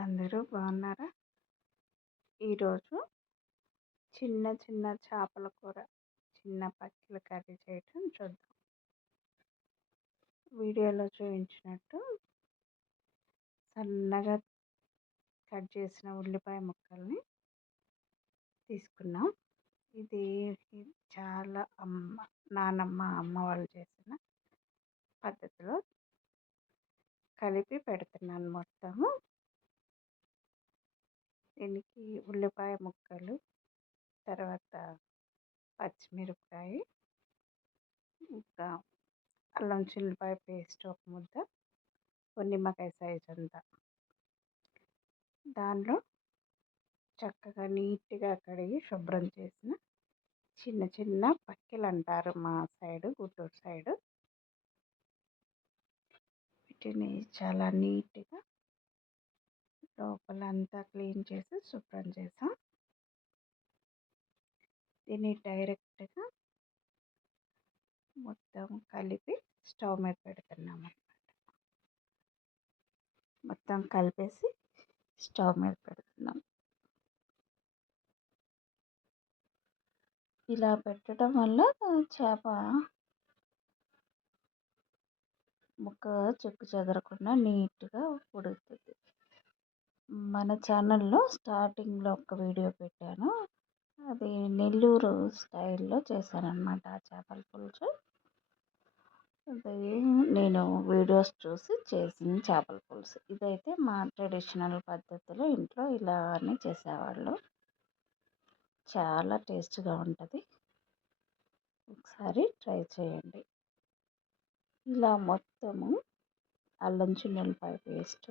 అందరూ బాగున్నారా? ఈరోజు చిన్న చిన్న చేపల కూర, చిన్న పక్కిల కర్రీ చేయటం చూద్దాం. వీడియోలో చూపించినట్టు సన్నగా కట్ చేసిన ఉల్లిపాయ ముక్కల్ని తీసుకున్నాం. ఇది చాలా నానమ్మ అమ్మ వాళ్ళు చేసిన పద్ధతిలో కలిపి పెడుతున్నాను మొత్తము. దీనికి ఉల్లిపాయ ముక్కలు, తర్వాత పచ్చిమిరపకాయ, ఇంకా అల్లం చిల్లిపాయ పేస్ట్ ఒక ముద్ద, నిమ్మకాయ సైజ్ అంతా. దానిలో చక్కగా నీట్గా కడిగి శుభ్రం చేసిన చిన్న చిన్న పక్కిలు అంటారు మా సైడు, గుంటూరు సైడు. వీటిని చాలా నీట్గా లోపలంతా క్లీన్ చేసి శుభ్రం చేసాం. దీన్ని డైరెక్ట్గా మొత్తం కలిపి స్టవ్ మీద పెడుతున్నాము. మొత్తం కలిపేసి స్టవ్ మీద పెడుతున్నాం. ఇలా పెట్టడం వల్ల చేప ముక్క చెక్కు చెదరకుండా నీట్గా ఉడుకుతుంది. మన ఛానల్లో స్టార్టింగ్లో ఒక వీడియో పెట్టాను, అది నెల్లూరు స్టైల్లో చేశానన్నమాట. ఆ చేపల పులుసు అది నేను వీడియోస్ చూసి చేసిన చేపల పులుసు. ఇదైతే మా ట్రెడిషనల్ పద్ధతిలో ఇంట్లో ఇలానే చేసేవాళ్ళు. చాలా టేస్ట్గా ఉంటుంది, ఒకసారి ట్రై చేయండి. ఇలా మొత్తము అల్లం చిన్నులపాయ పేస్ట్,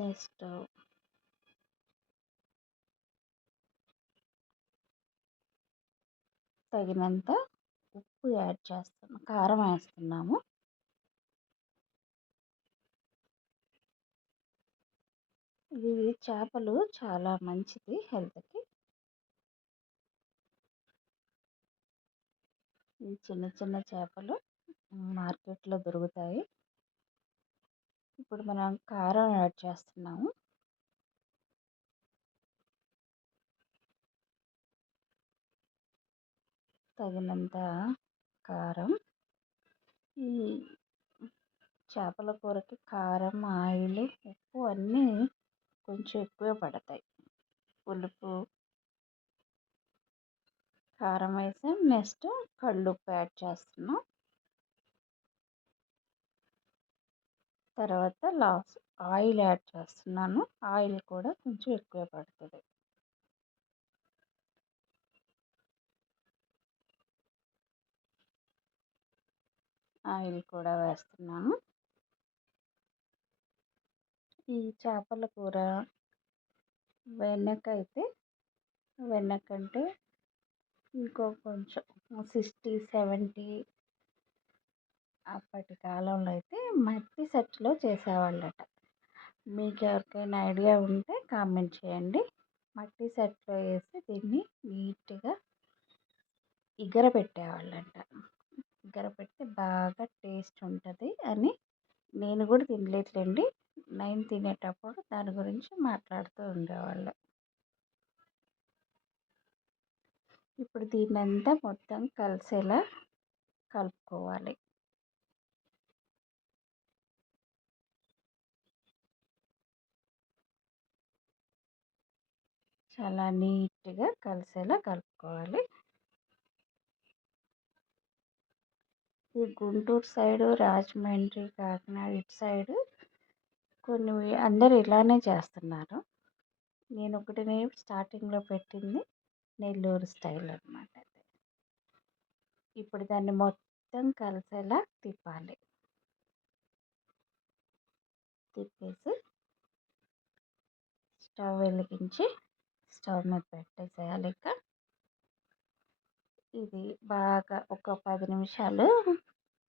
నెక్స్ట్ తగినంత ఉప్పు యాడ్ చేస్తున్నాము, కారం వేస్తున్నాము. ఇది చేపలు చాలా మంచిది హెల్త్కి. ఈ చిన్న చిన్న చేపలు మార్కెట్లో దొరుకుతాయి. ఇప్పుడు మనం కారం యాడ్ చేస్తున్నాము. తగినంత కారం. ఈ చేపల కూరకి కారం, ఆయిల్, ఉప్పు అన్నీ కొంచెం ఎక్కువే పడతాయి. పులుపు, కారం వేసాం. నెక్స్ట్ కళ్ళుప్పు యాడ్ చేస్తున్నాం. తర్వాత లాస్ట్ ఆయిల్ యాడ్ చేస్తున్నాను. ఆయిల్ కూడా కొంచెం ఎక్కువే పడుతుంది. ఆయిల్ కూడా వేస్తున్నాను. ఈ చేపల కూర వెన్నకైతే, వెన్నకంటే ఇంకో కొంచెం 60-70 అప్పటి కాలంలో అయితే మట్టి సెట్లో చేసేవాళ్ళట. మీకు ఎవరికైనా ఐడియా ఉంటే కామెంట్ చేయండి. మట్టి సెట్లో వేసి దీన్ని నీట్గా ఇగరబెట్టేవాళ్ళంట. ఇగరబెడితే బాగా టేస్ట్ ఉంటుంది అని. నేను కూడా తినలేదులేండి, నేను తినేటప్పుడు దాని గురించి మాట్లాడుతూ ఉండేవాళ్ళు. ఇప్పుడు దీన్నంతా మొత్తం కలిసేలా కలుపుకోవాలి. చాలా నీట్గా కలిసేలా కలుపుకోవాలి. ఈ గుంటూరు సైడు, రాజమండ్రి, కాకినాడ ఇటు సైడు కొన్ని అందరు ఇలానే చేస్తున్నారు. నేను ఒకటి స్టార్టింగ్లో పెట్టింది నెల్లూరు స్టైల్ అన్నమాట. ఇప్పుడు దాన్ని మొత్తం కలిసేలా తిప్పాలి. తిప్పేసి స్టవ్ వెలిగించి స్టవ్ మీద పెట్టేసేయాలి. ఇక ఇది బాగా ఒక 10 నిమిషాలు,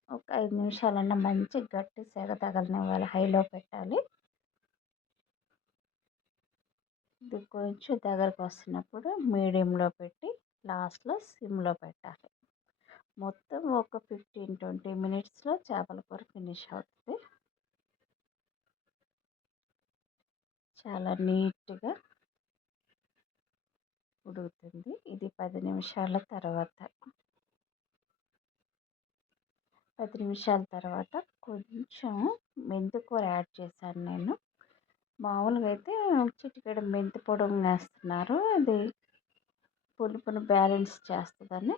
ఒక 5 నిమిషాలన్నా మంచి గట్టి సెగ తగలనివ్వాలి. హైలో పెట్టాలి. ఇది కొంచెం దగ్గరకు వస్తున్నప్పుడు మీడియంలో పెట్టి లాస్ట్లో సిమ్లో పెట్టాలి. మొత్తం ఒక 15-20 మినిట్స్లో చేపల కూర ఫినిష్ అవుతుంది. చాలా నీట్గా ఉడుకుతుంది. ఇది 10 నిమిషాల తర్వాత 10 నిమిషాల తర్వాత కొంచెం మెంతికూర యాడ్ చేశాను నేను. మామూలుగా అయితే చిటికెడు మెంతి పొడి వేస్తున్నారు, అది పులుపును బ్యాలెన్స్ చేస్తుందని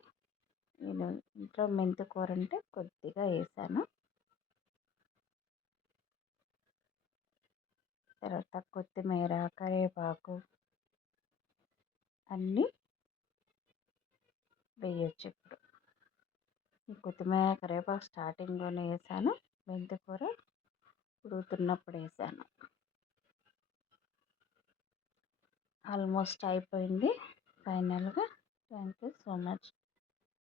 నేను ఇంట్లో మెంతికూర అంటే కొద్దిగా వేసాను. తర్వాత కొత్తిమీర, కరివేపాకు అన్నీ వేయొచ్చు. ఇప్పుడు ఈ కొత్తిమీర, కరివేపాకు స్టార్టింగ్లోనే వేసాను, మెంతికూర ఉడుకుతున్నప్పుడు వేసాను. ఆల్మోస్ట్ అయిపోయింది ఫైనల్గా. Thank you so much.